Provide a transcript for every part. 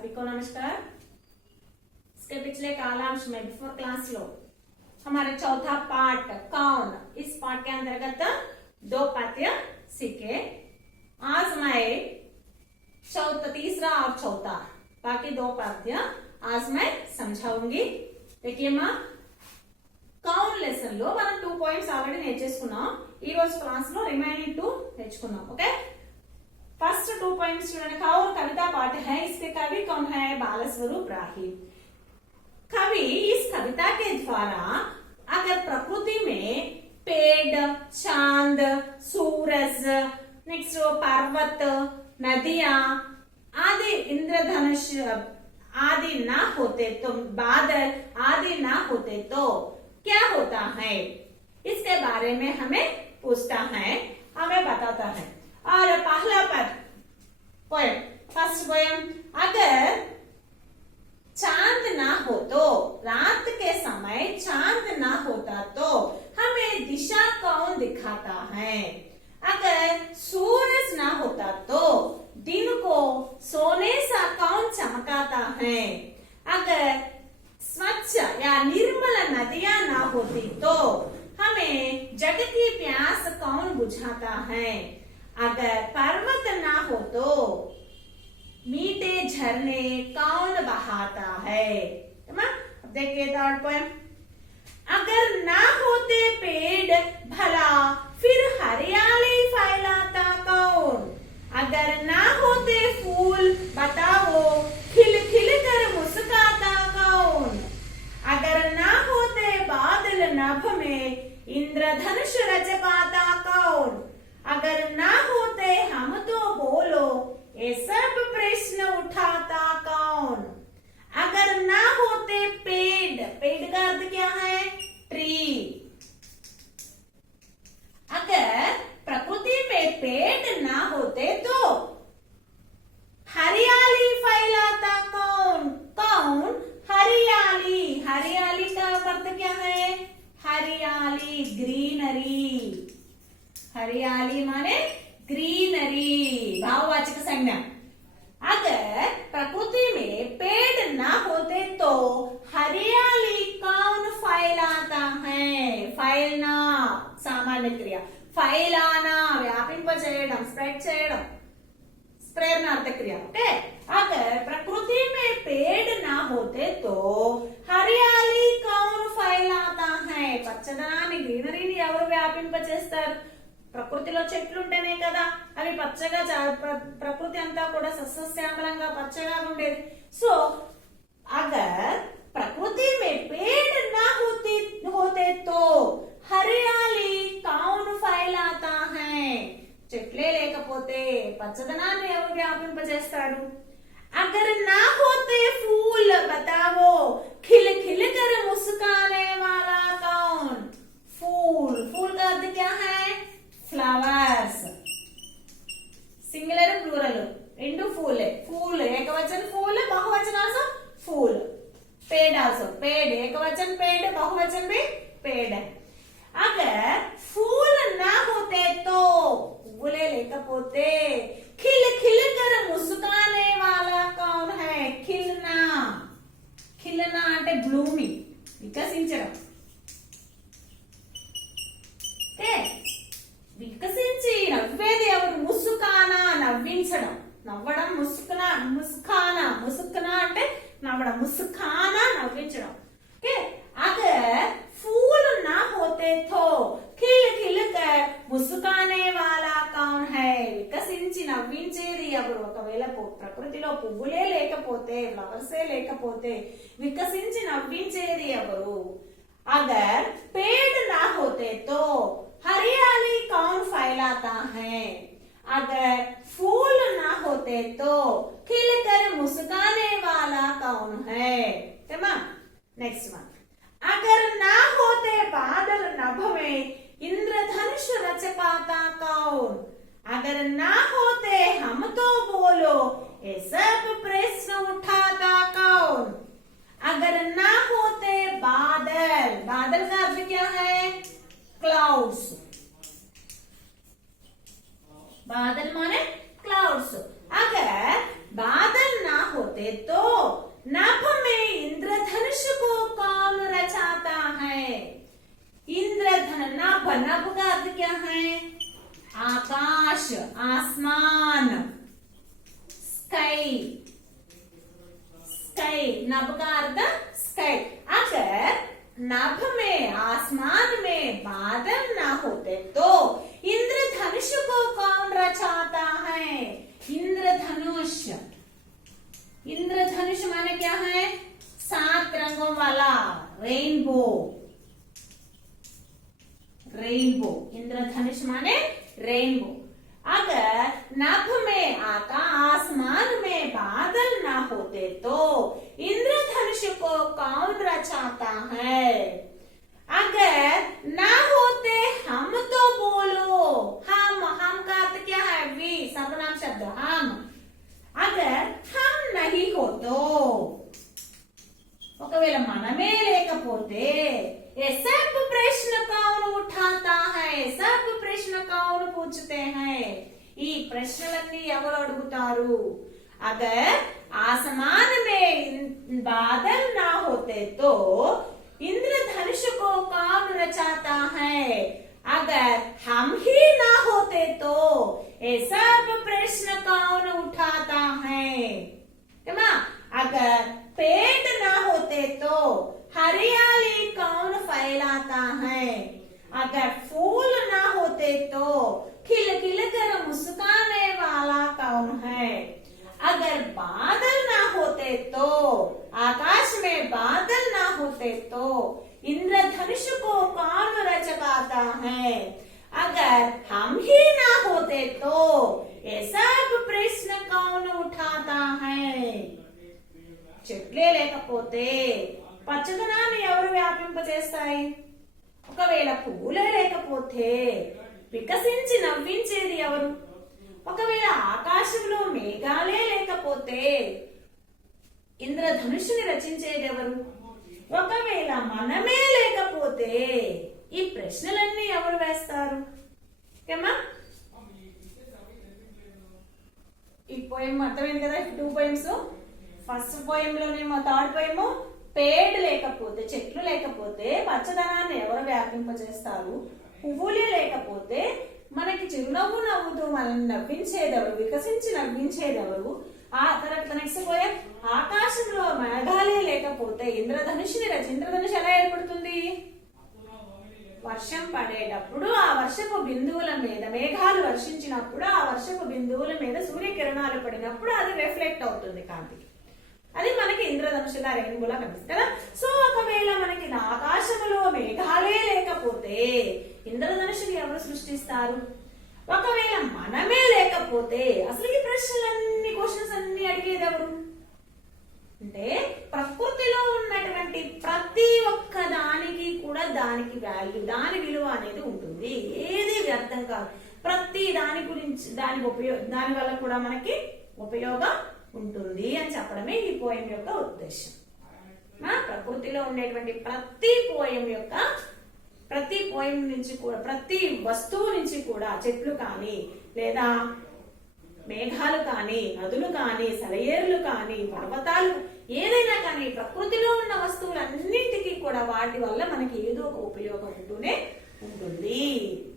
सभी को नमस्कार। इसके पिछले कालांश में बिफोर क्लास लो हमारे चौथा पार्ट कौन, इस पार्ट के अंतर्गत दो पद्य सीखे। आज मैं तीसरा और चौथा बाकी दो पद्य आज मैं समझाऊंगी। देखिए मां, కౌన్ లెసన్ లో మనం 2 పాయింట్స్ ఆల్రెడీ నేర్చేసుకున్నాం। ఈ రోజు క్లాస్ లో రిమైనింగ్ 2 నేర్చుకున్నాం। ఓకే, फर्स्ट 2 पॉइंट्स स्टूडेंट कौन कविता पाठ है, इसके कवि कौन है? बालस्वरूप राही। कवि इस कविता के द्वारा अगर प्रकृति में पेड़, चांद, सूरज, नेक्स्ट पर्वत, नदियां आदि, इंद्रधनुष आदि ना होते तो, बादल आदि ना होते तो क्या होता है, इसके बारे में हमें पूछता है, हमें बताता है। और पहला पद पोएम, फर्स्ट पोएम, अगर चांद ना हो तो, रात के समय चांद ना होता तो हमें दिशा कौन दिखाता है? अगर सूरज ना होता तो दिन को सोने सा कौन चमकाता है? अगर स्वच्छ या निर्मल नदियां ना होती तो हमें जग की प्यास कौन बुझाता है? अगर पर्वत ना हो तो मीठे झरने कौन बहाता है? देखिए थर्ड पोएम, अगर ना होते पेड़ भला फिर हरियाली फैलाता कौन? अगर ना होते फूल बताओ खिल खिल कर मुस्काता कौन? अगर ना होते बादल नभ में इंद्रधनुष रच पाता कौन? अगर ना होते हम तो बोलो ये सब प्रश्न उठाता कौन? अगर ना होते पेड़, पेड़ का अर्थ क्या है? ट्री। अगर प्रकृति में पेड़ ना होते तो हरियाली फैलाता कौन? कौन? हरियाली। हरियाली का अर्थ क्या है? हरियाली, ग्रीनरी। हरियाली माने ग्रीनरी, भाववाचक संज्ञा। अगर प्रकृति में पेड़ ना होते तो हरियाली कौन फैलाता है? फैलना सामान्य क्रिया, फैलाना व्यापिंపజేయడం, స్ప్రెడ్ చేయడం, प्रेरणार्थक क्रिया। ओके, अगर प्रकृति में पेड़ ना होते तो हरियाली कौन फैलाता है? పచ్చదనాన్ని, గ్రీనరీని ఎవరు వ్యాపింపజేస్తారు? ప్రకృతిలో చెట్లు ఉంటేనే కదా అవి పచ్చగా, ప్రకృతి అంతా కూడా సస్యశ్యామలంగా పచ్చగా ఉండేది। సో अगर प्रकृति में पेड़ ना होते तो हरियाली कौन फैलाता है? చెట్లే లేకపోతే పచ్చదనాన్ని ఎవరు వ్యాపింపజేస్తాడు? अगर ना होते फूल बताओ खिल खिल कर मुस्काने वाला कौन? फूल, फूल का अर्थ क्या है? फ्लावर्स। सिंगुलर प्लूरल రెండు फूल, फूल ఏకవచन फूल, बहुवचन आल्सो फूल। पेड़ आल्सो पेड़, एकवचन पेड़, बहुवचन भी पेड़। अगर फूल ना होते तो, फूले लेకపోతే खिल खिल कर मुस्काने वाला कौन है? खिलना, खिलना అంటే బ్లూమింగ్, వికసించడం। వికసించి నవ్వేది ఎవరు? ముసుకానా, నవ్వించడం, నవ్వడం, ముసుకునా, ముస్కానా, ముసుకునా అంటే నవ్వడం, ముస్కానా నవ్వించడం। ఓకే, अगर फूल ना होते तो खिल खिल कर मुस्काने वाला कौन है? వికసించి నవ్వించేది ఎవరు? ఒకవేళ ప్రకృతిలో పువ్వులే లేకపోతే, ఫ్లవర్సే లేకపోతే వికసించి నవ్వించేది ఎవరు? अगर पेड़ ना होते तो हरियाली कौन फैलाता है? अगर फूल ना होते तो खिलकर मुस्काने वाला कौन है? नेक्स्ट वन, अगर ना होते बादल नभ में इंद्रधनुष रच पाता कौन? अगर ना होते हम तो बोलो ये सब प्रश्न उठाता कौन? अगर ना होते बादल, बादल का अर्थ क्या है? क्लाउड्स। बादल माने क्लाउड्स। अगर बादल ना होते तो नभ में इंद्रधनुष को कौन रचाता है। इंद्रधनुष, नभ, नभ का अर्थ क्या है? आकाश, आसमान, स्काई, स्काई, नभ का अर्थ स्काई। अगर नभ में, आसमान में बादल ना होते तो इंद्रधनुष को कौन रचाता है? इंद्रधनुष, इंद्रधनुष माने क्या है? 7 रंगों वाला रेनबो, रेनबो, इंद्रधनुष माने रेनबो। अगर नभ में, आसमान में बादल ना होते तो इंद्रधनुष को कौन रचाता है? अगर ना होते हम तो बोलो, हम का अर्थ क्या है? वी, सर्वनाम शब्द हम। अगर हम नहीं हो तो, ఒకవేళ మనమే లేకపోతే ये सब प्रश्न कौन उठाता है? सब प्रश्न कौन पूछते हैं? ఈ ప్రశ్నలన్నీ ఎవరు అడుగుతారు? अगर आसमान में बादल ना होते तो इंद्रधनुष को कौन रचाता है? अगर हम ही ना होते तो ये सब प्रश्न कौन उठाता है? अगर पेड़ ना होते तो हरियाली कौन फैलाता है? अगर फूल ना होते तो खिल खिल कर मुस्कुराने वाला कौन है? अगर बादल ना होते तो, आकाश में बादल ना होते तो इंद्रधनुष को कौन रचता है? अगर हम ही ना होते तो ये सब प्रश्न कौन उठाता है? చెట్లే లేకపోతే పచ్చదనాన్ని ఎవరు వ్యాపింపజేస్తాయి? ఒకవేళ పువ్వులే లేకపోతే వికసించి నవ్వించేది ఎవరు? ఒకవేళ ఆకాశంలో మేఘాలే లేకపోతే ఇంద్రధనుషుని రచించేది ఎవరు? ఒకవేళ మనమే లేకపోతే ఈ ప్రశ్నలన్నీ ఎవరు వేస్తారు? ఓకేమా? ఈ పోయం అర్థమైంది కదా? 2 పోయమ్స్. ఫస్ట్ పోయం లోనేమో, థర్డ్ పోయము పేడ్ లేకపోతే, చెట్లు లేకపోతే పచ్చదనాన్ని ఎవరు వ్యాపింపజేస్తారు? పువ్వులే లేకపోతే మనకి చిరునవ్వు నవ్వుతూ మనల్ని నవ్వించేదెవరు? వికసించి నవ్వించేదెవరు? ఆ తర్వాత నెక్స్ట్ పోయం, ఆకాశంలో మేఘాలే లేకపోతే ఇంద్రధనుషుని ఇంద్రధనుషు ఎలా ఏర్పడుతుంది? వర్షం పడేటప్పుడు ఆ వర్షపు బిందువుల మీద, మేఘాలు వర్షించినప్పుడు ఆ వర్షపు బిందువుల మీద సూర్యకిరణాలు పడినప్పుడు అది రిఫ్లెక్ట్ అవుతుంది కాంతి. అది మనకి ఇంద్రధనుషులా, రెయిన్బోలా కనిపిస్తుంది కదా. సో ఒకవేళ మనకి ఆకాశంలో మేఘాలే లేకపోతే ఇంద్రధనుషుని ఎవరు సృష్టిస్తారు? ఒకవేళ మనమే లేకపోతే అసలు ఈ ప్రశ్నలన్నీ, క్వశ్చన్స్ అన్ని అడిగేది ఎవరు? అంటే ప్రకృతిలో ఉన్నటువంటి ప్రతి ఒక్క దానికి కూడా దానికి వాల్యూ, దాని విలువ అనేది ఉంటుంది. ఏది వ్యర్థం కాదు. ప్రతి దాని గురించి, దాని వల్ల కూడా మనకి ఉపయోగం ఉంటుంది అని చెప్పడమే ఈ పోయం యొక్క ఉద్దేశం. ప్రకృతిలో ఉండేటువంటి ప్రతి పోయం నుంచి కూడా, ప్రతి వస్తువు నుంచి కూడా, చెట్లు కానీ లేదా మేఘాలు కానీ, నదులు కానీ, సెలయేరులు కానీ, పర్వతాలు, ఏదైనా కానీ ప్రకృతిలో ఉన్న వస్తువులన్నింటికి కూడా వాటి వల్ల మనకి ఏదో ఒక ఉపయోగం ఉంటూనే ఉంటుంది.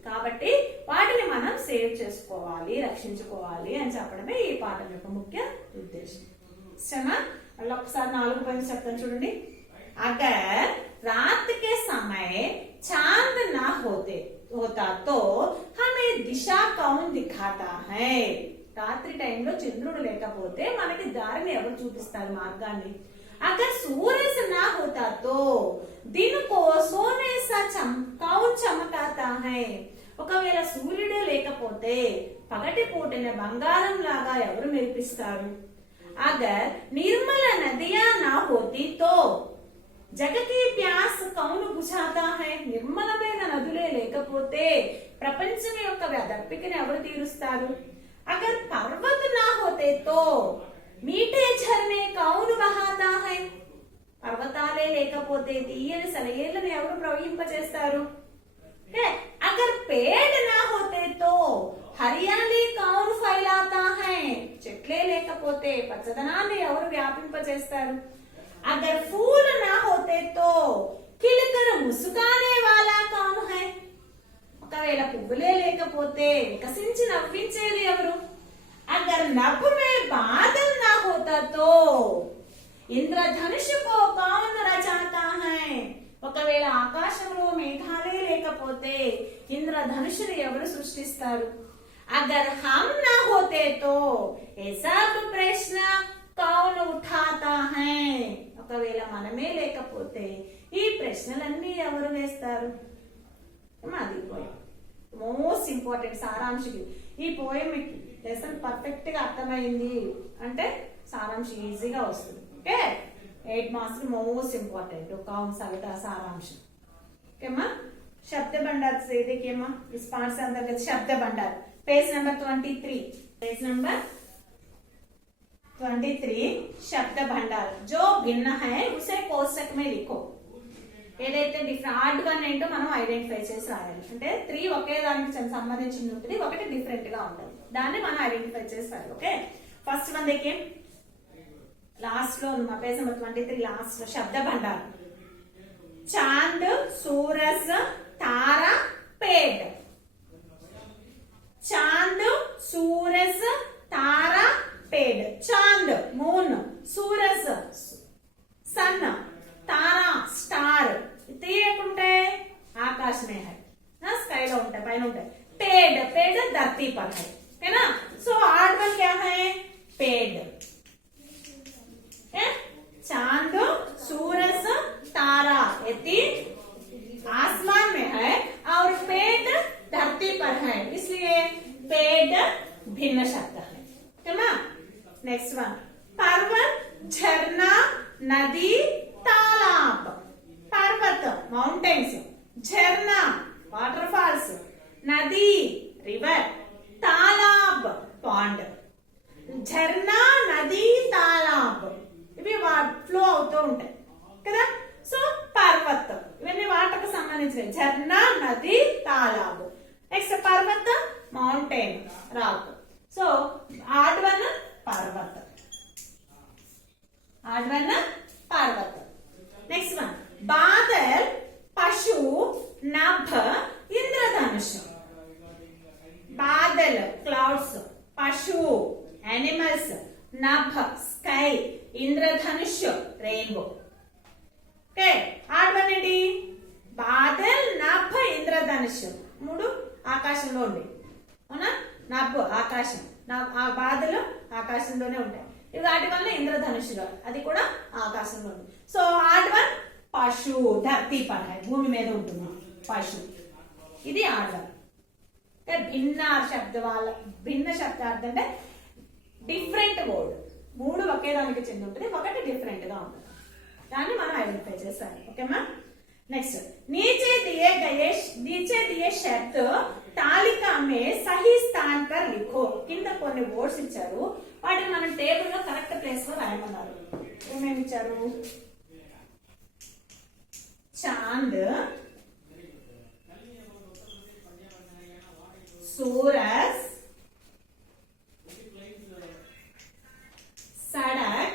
కాబట్టి వాటిని మనం సేవ్ చేసుకోవాలి, రక్షించుకోవాలి అని చెప్పడమే ఈ పాఠం యొక్క ముఖ్య ఉద్దేశం. సరేనా? మళ్ళీ ఒకసారి 4 పాయింట్స్ చెప్తాను చూడండి. అగర్ रात के समय चांद ना होता तो हमें दिशा कौन दिखाता है? రాత్రి టైంలో చంద్రుడు లేకపోతే మనకి దారిని ఎవరు చూపిస్తారు? మార్గాన్ని. अगर सूरज ना होता तो दिन को सोने सा कौन चमकाता है? ఒకవేళ సూర్యుడే లేకపోతే పగటి పూటన బంగారం లాగా ఎవరు మెరిపిస్తారు? अगर निर्मल नदियां ना होती तो जग की प्यास कौन बुझाता है? నిర్మలమైన నదులే లేకపోతే ప్రపంచం యొక్క దప్పికని ఎవరు తీరుస్తారు? अगर पर्वत ना होते तो मीठे झरने कौन बहाता है? పర్వతాలే లేకపోతే తీయని సెలయేళ్లను ఎవరు ప్రవహింపజేస్తారు? अगर पेड़ ना होते तो హరియాళీ కౌన్ ఫైలాతా హై, చెట్లే లేకపోతే పచ్చదనాన్ని ఎవరు వ్యాపింపజేస్తారు? అగర్ ఫూల్ నా హోతే తో ఖిల్కర్ ముస్కునే వాలా కౌన్ హై, ఒకవేళ పువ్వులే లేకపోతే వికసించి నవ్వించేది ఎవరు? అగర్ నభ్ మే బాదల్ నా హోతా తో ఇంద్రధనుష్ కో కౌన్ రచాతా హై, ఒకవేళ ఆకాశంలో మేఘాలే లేకపోతే ఇంద్రధనుషుని ఎవరు సృష్టిస్తారు? అగర్ హమ్ నా హోతే తో ఏ సబ్ ప్రశ్న కౌన్ ఉఠాతా హై, ఒకవేళ మనమే లేకపోతే ఈ ప్రశ్నలన్నీ ఎవరు వేస్తారు? అది పోయం మోస్ట్ ఇంపార్టెంట్ సారాంశం. ఈ పోయం మీకు లెసన్ పర్ఫెక్ట్ గా అర్థమైంది అంటే సారాంశం ఈజీగా వస్తుంది. ఓకే, 8 మార్క్స్ मोस्ट इम्पोर्टेंट कौन सा बेटा सारांश. ओके मां, शब्द भंडार से देखिए मां, इस पाठ से अंतर्गत शब्द भंडार पेज नंबर 23, पेज नंबर 23 शब्द भंडार जो भिन्न है उसे कोष्टक में लिखो. ఏదైతే డిఫరెంట్ ఆడ్ వన్ ఏంటో మనం ఐడెంటిఫై చేసి రాయాలి. అంటే 3 ఒకే దానికి సంబంధించింది ఉంటుంది, ఒకటి డిఫరెంట్ గా ఉంటుంది, దాన్ని మనం ఐడెంటిఫై చేసి రాయాలి. ఓకే, ఫస్ట్ వన్ देखिए लास्ट लो पेज नंबर 23 लास्ट शब्द भंडार. चांद, सूरज, तारा, पेड़. चांद, सूरज, तारा, पेड़. चांद मून, सूरज सन, तारा स्टार. ఇది ఎక్కడుంటాయి? ఆకాశమే है ना, स्काई లో ఉంటాయి, పైన ఉంటాయి. पेड़, पेड़ धरती पर है ना. सो आठ वन क्या है? पेड़. चांद, सूरज, तारा यदि आसमान में है और पेड़ धरती पर है, इसलिए पेड़ भिन्न शब्द है ना. नेक्स्ट वन पर्वत, झरना, नदी, तालाब. पर्वत माउंटेन्स, झरना वाटरफॉल्स, नदी रिवर, तालाब पॉन्ड. झरना, नदी, तालाब ఇవి ఫ్లో అవుతూ ఉంటాయి కదా. సో పర్వత్ ఇవన్నీ వాటర్కి సంబంధించినవి. झरना, नदी, तालाब. నెక్స్ట్ పర్వత mountain rock. So odd one పర్వత, ఆడ్ వన్ పర్వత. నెక్స్ట్ వన్ బాదల్, పశు, నభ్, ఇంద్రధనుష్. బాదల్ క్లౌడ్స్, పశు యానిమల్స్, నభ్ స్కై, ఇంద్రధనుష్ రెయిన్బో. ఓకే, ఆడ్ వన్ ఏంటి? బాదల్, నభ్, ఇంద్రధనుష్. 3 ఆకాశంలో ఉంది అవునా. నభ్ ఆకాశం, ఆ బాదలు ఆకాశంలోనే ఉంటాయి. ఇది ఆటి వల్ల ఇంద్రధనుషులు, అది కూడా ఆకాశంలో ఉంది. సో ఆడ్ వన్ పశు, ధర్తీ పర్ హై, భూమి మీద ఉంటుంది పశు. ఇది ఆడ్ వన్. భిన్న శబ్ద వాళ్ళ భిన్న శబ్దార్థం అంటే డిఫరెంట్ వర్డ్. 3 ఒకే దానికి చెంది ఉంటుంది, ఒకటి డిఫరెంట్ గా ఉంటుంది, దాన్ని మనం ఐడెంటిఫై చేస్తాం. ఓకేమా. నెక్స్ట్ नीचे दिए शब्द तालिका में सही स्थान पर लिखो. కింద కొన్ని వర్డ్స్ ఇచ్చారు, వాటిని మనం టేబుల్ లో కరెక్ట్ ప్లేస్ లో రాయమన్నారు. ఏమేమి ఇచ్చారు? चांद, सूरज, सड़क,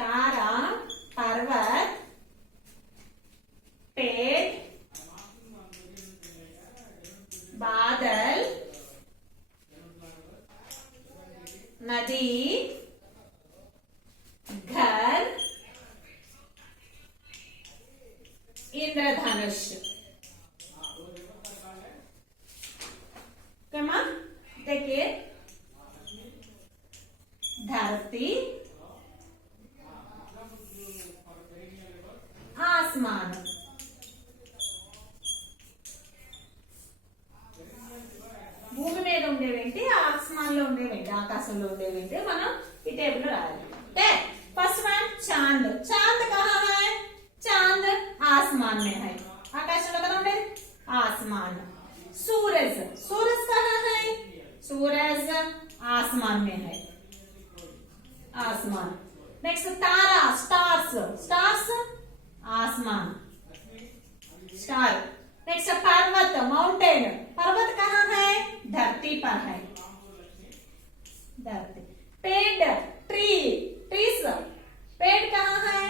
तारा, पर्वत, पेड़, बादल, नदी, घर, इंद्रधनुष. देखिए धरती, आसमान, భూమి మీద ఉండేవేంటి, ఆస్మాన్లో ఉండేవేంటి, ఆకాశంలో ఉండేవేంటి మనం ఈ టేబుల్ లో రాయాలి. फर्स्ट वन चांद. चांद कहाँ है? चांद आसमान में है, आकाशंలో కదా ఉండేది, आसमान. सूरज, सूरज कहाँ है? सूरज आसमान में है, आसमान. नेक्स्ट तारा, स्टार्स, स्टार्स आसमान, स्टार. नेक्स्ट नेक्स्ट पर्वत माउंटेन, पर्वत कहाँ है? धरती पर है, धरती। पेड़ ट्री, ट्रीज, पेड़ कहाँ है?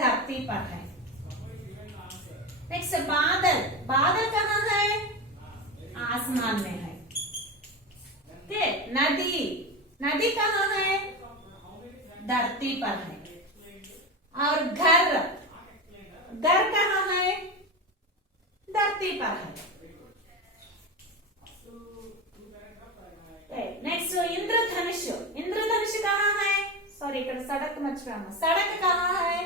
धरती पर है। नेक्स्ट बादल, बादल कहाँ है? आसमान में है। ओके, नदी, नदी कहाँ है? धरती पर है। और घर, घर कहाँ है? धरती पर है। नेक्स्ट इंद्रधनुष, इंद्रधनुष कहाँ है? सॉरी ఇక్కడ सड़क मर्చిపోయాము, सड़क कहाँ है?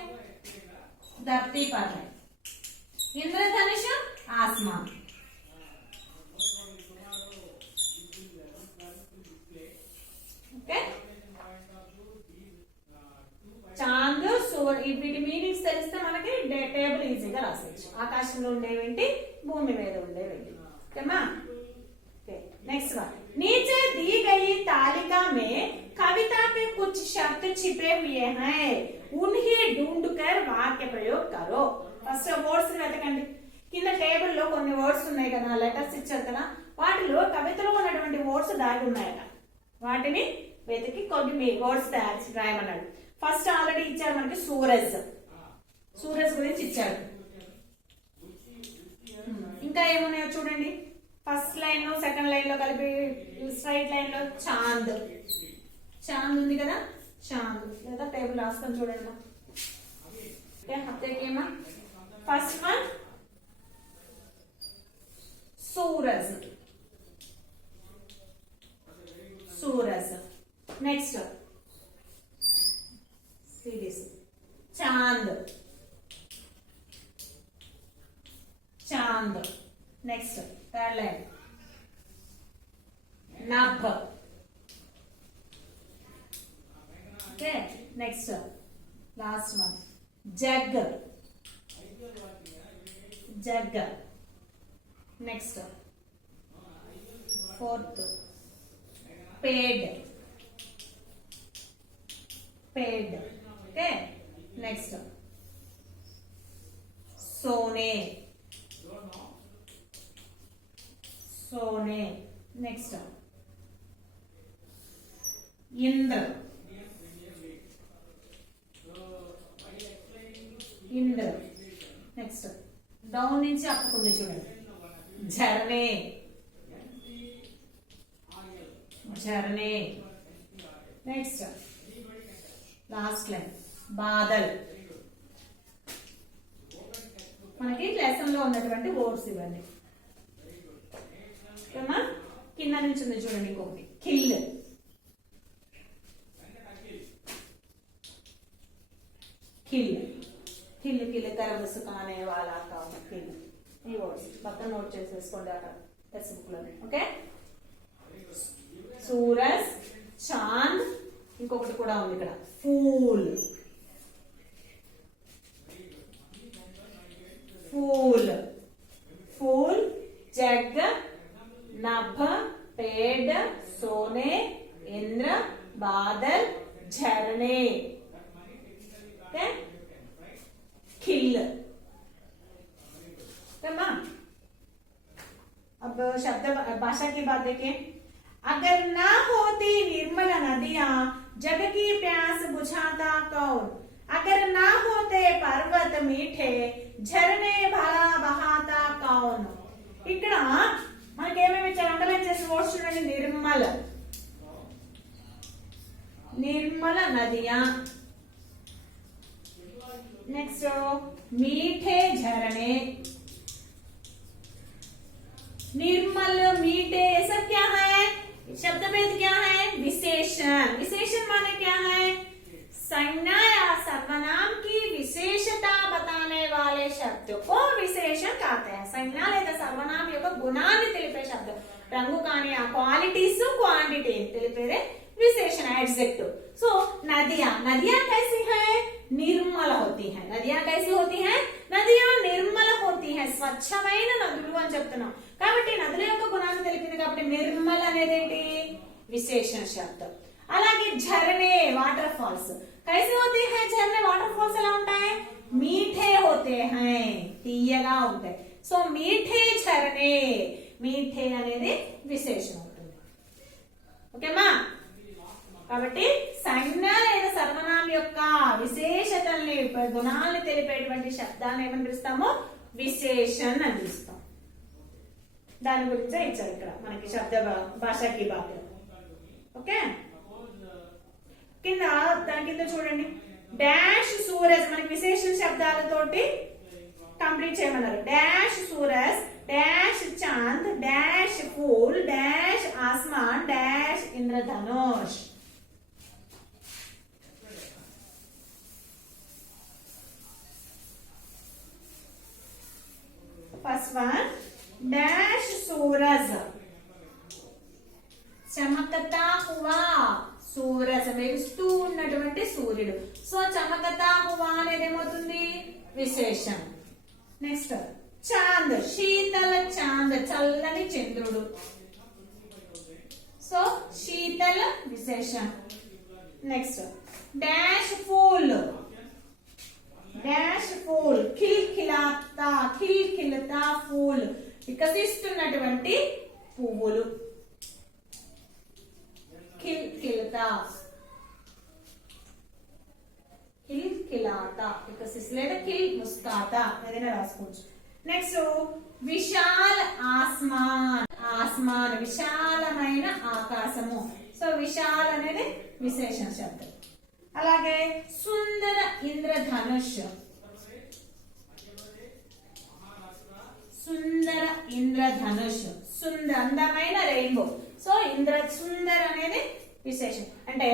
धरती पर है। इंद्रधनुष आसमान। ओके, చాంద్ సూర్య, వీటి మీనింగ్స్ తెలిస్తే మనకి టేబుల్ ఈజీగా రాసేయచ్చు. ఆకాశంలో ఉండేవేంటి, భూమి మీద ఉండేవేంటి. ఓకేమా? नेक्स्ट वन, नीचे दी गई तालिका में कविता के कुछ शब्द छिपे हुए हैं, उन्हें ढूंढकर वाक्य प्रयोग करो. ఫస్ట్ వర్డ్స్ వెతకండి. కింద టేబుల్ లో కొన్ని వర్డ్స్ ఉన్నాయి కదా, లెటర్స్ ఇచ్చారు కదా, వాటిలో కవితలో ఉన్నటువంటి వర్డ్స్ దాగి ఉన్నాయట. వాటిని వెతికి కొన్ని వర్డ్స్ రాయమన్నాడు. ఫస్ట్ ఆల్రెడీ ఇచ్చారు మనకి సూరజ్, సూరజ్ గురించి ఇచ్చాడు. ఇంకా ఏమున్నాయో చూడండి. ఫస్ట్ లైన్ లో సెకండ్ లైన్ లో కలిపి స్ట్రైట్ లైన్ లో చాంద్, చాంద్ ఉంది కదా, చాంద్ లేదా టేబుల్ రాస్తాం చూడండి. హత్యకేమా ఫస్ట్ వన్ సూరజ్, సూరజ్. నెక్స్ట్ చాంద్, చాంద్. Next third line nabh. Okay, next last one jag, jag. Next fourth paid, paid. Okay, next sone, सोने. Next Indra, Indra. Next down నుంచి అప్ కొంచెం చూడండి. झरने, झरने. Next last line Badal. మనకి లెసన్ లో ఉన్నటువంటి వర్డ్స్ ఇవన్నీ. కింద నుంచి ఉంది చూడండి ఇంకొకటి కిల్, కిల్, కిల్, కిల్ तरफ सुखाने वाला का కిల్. ఈ వర్డ్స్ పక్కన నోట్ చేసేసుకోండి అక్కడ టెక్స్ట్ బుక్ లో. ఓకే, సూరజ్, చాంద్, ఇంకొకటి కూడా ఉంది ఇక్కడ ఫూల్, ఫూల్, ఫూల్, జగ్, नभ, पेड़, सोने, इंद्र, बादल, झरने. खिल. अब शब्द भाषा की बात देखें. अगर ना होती निर्मल नदियां, जग की प्यास बुझाता कौन? अगर ना होते पर्वत मीठे, झरने भरा बहाता कौन? ఇక్కడ మనకి ఏమేమి ఇచ్చారు, అండర్లైన్ చేసిన వర్డ్స్ చూడండి. నిర్మల, నిర్మల నదియా. नेक्स्ट मीठे झरने, निर्मल, मीठे, ये सब क्या है? शब्द भेद क्या है? विशेषण. विशेषण माने क्या है? संज्ञा या सर्वनाम की विशेषता बताने वाले शब्द को विशेषण कहते हैं. संज्ञा లేదా సర్వనామ యొక్క గుణాన్ని తెలిపే శబ్దం. రంగు కానీ ఆ క్వాలిటీస్ క్వాంటిటీ తెలిపేదే विशेषण, एडजेक्टिव. सो नदियां, नदियां कैसी है? निर्मल होती है. नदियां कैसी होती है? नदियां निर्मल होती है. స్వచ్ఛమైన నదులు అని చెప్తున్నాం కాబట్టి నదుల యొక్క గుణాన్ని తెలిపింది కాబట్టి నిర్మల్ అనేది ఏంటి? విశేషణ శబ్దం. అలాగే झरने, वाटर फॉल्स कैसे होते हैं? झरने वाटर फॉल्स ఎలా ఉంటాయి? मीठे होते हैं, తీయగా ఉంటాయి. సో మీఠే ఝరనే, మీఠే అనేది విశేషణం అవుతుంది. ఓకేమా? కాబట్టి సంజ్ఞ లేదా సర్వనామం యొక్క విశేషతల్ని గుణాలను తెలిపేటువంటి శబ్దాలను ఏమని పిలుస్తామో విశేషణ్ అని పిలుస్తాం. దాని గురించే ఇచ్చారు ఇక్కడ మనకి శబ్ద భాషకి బాధ్యత. ఓకే, కింద దాని కింద చూడండి, డాష్ సూరజ్ మనకి విశేషణ శబ్దాలతోటి కంప్లీట్ చేయమన్నారు. డాష్ సూరజ్, డాష్ చాంద్, డాష్ ఫూల్, డాష్ ఆస్మాన్, డాష్ ఇంద్రధనుష్. ఫస్ట్ వన్, డాష్ సూరజ్, చమకతా హువా, సూరజ్ మెరుస్తూ ఉన్నటువంటి సూర్యుడు. సో చమకతా హువా అనేది ఏమవుతుంది విశేషం. నెక్స్ట్ చాంద్, శీతల చాంద్, చల్లని చంద్రుడు. సో శీతల విశేషం. నెక్స్ట్ డాష్ ఫూల్, డాష్ ఫూల్, ఖిల్ఖిలాతా, ఖిల్ఖిలతా ఫూల్, వికసిస్తున్నటువంటి పువ్వులు. ఖిల్ఖిలతా, ఖిల్ఖిలాతా వికసిస్తు లేదా ఖిల్ ముస్కాతా ఏదైనా రాసుకోవచ్చు. నెక్స్ట్ విశాల్ ఆస్మాన్, ఆస్మాన్ విశాలమైన ఆకాశము. సో విశాల్ అనేది విశేషణ శబ్దం. అలాగే సుందర ఇంద్రధనుష్, సుందర ఇంద్రధనుష్, అందమైన రెయిన్బో. సో సుందర్ అనేది విశేషం. అంటే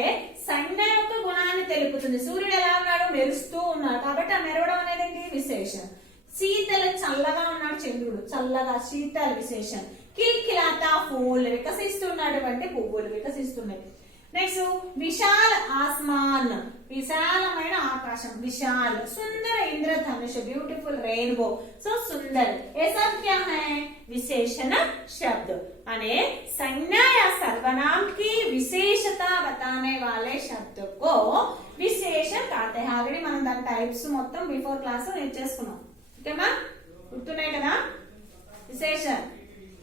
సంజ్ఞ యొక్క గుణాన్ని తెలుపుతుంది. సూర్యుడు ఎలా ఉన్నాడు, మెరుస్తూ ఉన్నాడు, కాబట్టి ఆ మెరవడం అనేది విశేషం. శీతల చల్లగా ఉన్నాడు చంద్రుడు, చల్లగా శీతల విశేషం. కిల్కిలాతా ఫూల్ వికసిస్తున్నటువంటి పువ్వులు వికసిస్తున్నాయి. నెక్స్ట్ విశాల్ ఆస్మాన్, విశాలమైన ఆకాశం విశాల్. సుందర ఇంద్రధనుష్, బ్यूटीफुल रेनबो. సో सुंदर ये सब क्या है विशेषण शब्द अने संज्ञा या सर्वनाम की विशेषता बताने वाले शब्द को विशेषण कहते हैं. ఆల్రెడీ మనం దాని టైప్స్ మొత్తం బిఫోర్ క్లాస్ నేర్చేసుకున్నాం. ఓకేమా? గుర్తున్నాయి కదా? విశేషణ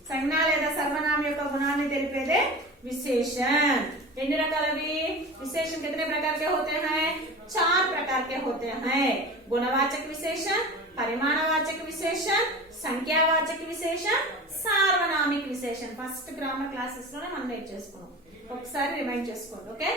సంజ్ఞ లేదా సర్వనామం యొక్క గుణాన్ని తెలిపేదే विशेषण. ఎన్ని రకాలవి विशेषण कितने प्रकार के होते हैं? 4 प्रकार के होते हैं. गुणवाचक विशेषण, परिमाणवाचक विशेषण, संख्यावाचक विशेषण, सार्वनामिक विशेषण. फस्ट ग्रामर क्लासेस లోనే మనం నేర్చేసుకున్నాం. ఒకసారి రిమైండ్ చేసుకోండి. ఓకే?